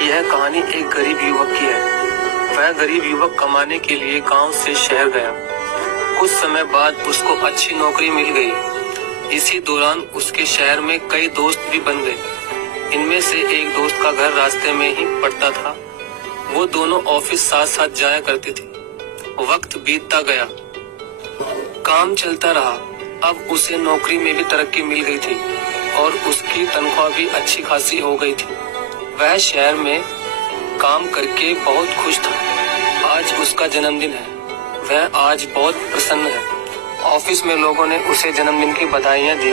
यह कहानी एक गरीब युवक की है। वह गरीब युवक कमाने के लिए गांव से शहर गया। कुछ समय बाद उसको अच्छी नौकरी मिल गई। इसी दौरान उसके शहर में कई दोस्त भी बन गए। इनमें से एक दोस्त का घर रास्ते में ही पड़ता था। वो दोनों ऑफिस साथ साथ जाया करते थे। वक्त बीतता गया, काम चलता रहा। अब उसे नौकरी में भी तरक्की मिल गई थी और उसकी तनख्वाह भी अच्छी खासी हो गई थी। वह शहर में काम करके बहुत खुश था। आज उसका जन्मदिन है। वह आज बहुत प्रसन्न है। ऑफिस में लोगों ने उसे जन्मदिन की बधाइयां दी।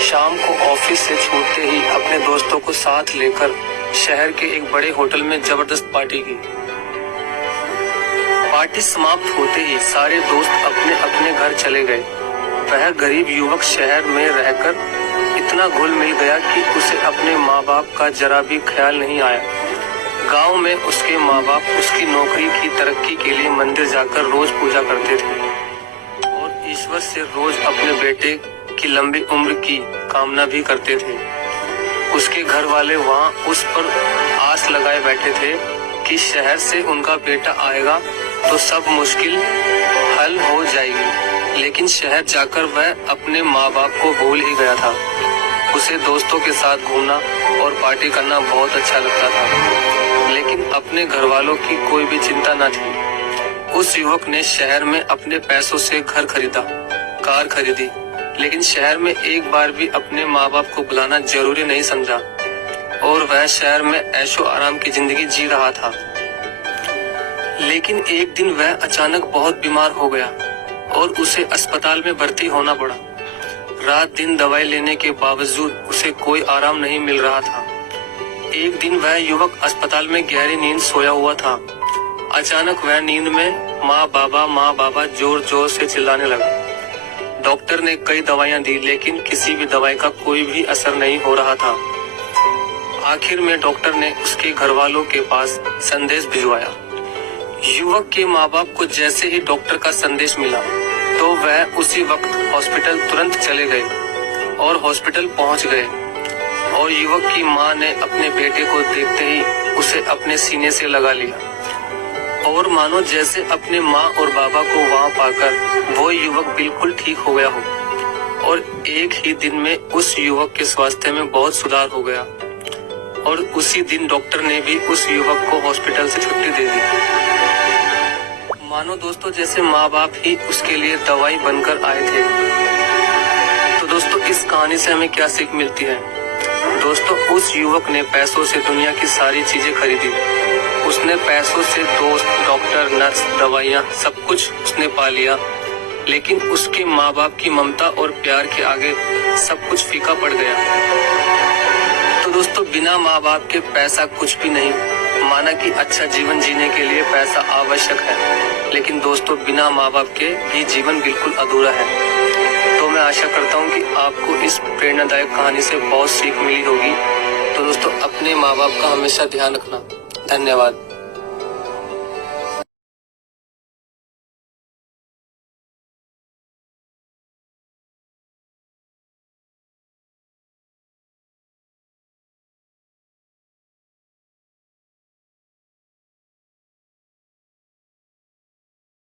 शाम को ऑफिस से छूटते ही अपने दोस्तों को साथ लेकर शहर के एक बड़े होटल में जबरदस्त पार्टी की। पार्टी समाप्त होते ही सारे दोस्त अपने अपने घर चले गए। वह गरीब युवक शहर में रहकर इतना घुल मिल गया कि उसे अपने माँ बाप का जरा भी ख्याल नहीं आया। गांव में उसके माँ बाप उसकी नौकरी की तरक्की के लिए मंदिर जाकर रोज पूजा करते थे और ईश्वर से रोज अपने बेटे की लंबी उम्र की कामना भी करते थे। उसके घर वाले वहाँ उस पर आस लगाए बैठे थे कि शहर से उनका बेटा आएगा तो सब मुश्किल हल हो जाएगी। लेकिन शहर जाकर वह अपने माँ बाप को भूल ही गया था। उसे दोस्तों के साथ घूमना और पार्टी करना बहुत अच्छा लगता था, लेकिन अपने घर वालों की कोई भी चिंता न थी। उस युवक ने शहर में अपने पैसों से घर खरीदा, कार खरीदी, लेकिन शहर में एक बार भी अपने माँ बाप को बुलाना जरूरी नहीं समझा और वह शहर में ऐशो आराम की जिंदगी जी रहा था। लेकिन एक दिन वह अचानक बहुत बीमार हो गया और उसे अस्पताल में भर्ती होना पड़ा। रात दिन दवाई लेने के बावजूद उसे कोई आराम नहीं मिल रहा था। एक दिन वह युवक अस्पताल में गहरी नींद सोया हुआ था। अचानक वह नींद में माँ बाबा जोर जोर से चिल्लाने लगा। डॉक्टर ने कई दवाइयां दी, लेकिन किसी भी दवाई का कोई भी असर नहीं हो रहा था। आखिर में डॉक्टर ने उसके घर वालों के पास संदेश भिजवाया। युवक के माँ बाप को जैसे ही डॉक्टर का संदेश मिला तो वह उसी वक्त हॉस्पिटल तुरंत चले गए और हॉस्पिटल पहुंच गए और युवक की मां ने अपने बेटे को देखते ही उसे अपने सीने से लगा लिया और मानो जैसे अपने मां और बाबा को वहां पाकर वो युवक बिल्कुल ठीक हो गया हो। और एक ही दिन में उस युवक के स्वास्थ्य में बहुत सुधार हो गया और उसी दिन डॉक्टर ने भी उस युवक को हॉस्पिटल से छुट्टी दे दी। मानो दोस्तों जैसे माँ बाप ही उसके लिए दवाई बनकर आए थे। तो दोस्तों इस कहानी से हमें क्या सीख मिलती है? दोस्तों उस युवक ने पैसों से दुनिया की सारी चीजें खरीदी। उसने पैसों से दोस्त, डॉक्टर, नर्स, दवाइयाँ सब कुछ उसने पा लिया, लेकिन उसके माँ बाप की ममता और प्यार के आगे सब कुछ फीका पड़ गया। तो दोस्तों बिना माँ बाप के पैसा कुछ भी नहीं। माना कि अच्छा जीवन जीने के लिए पैसा आवश्यक है, लेकिन दोस्तों बिना माँ बाप के भी जीवन बिल्कुल अधूरा है। तो मैं आशा करता हूँ कि आपको इस प्रेरणादायक कहानी से बहुत सीख मिली होगी। तो दोस्तों अपने माँ बाप का हमेशा ध्यान रखना। धन्यवाद।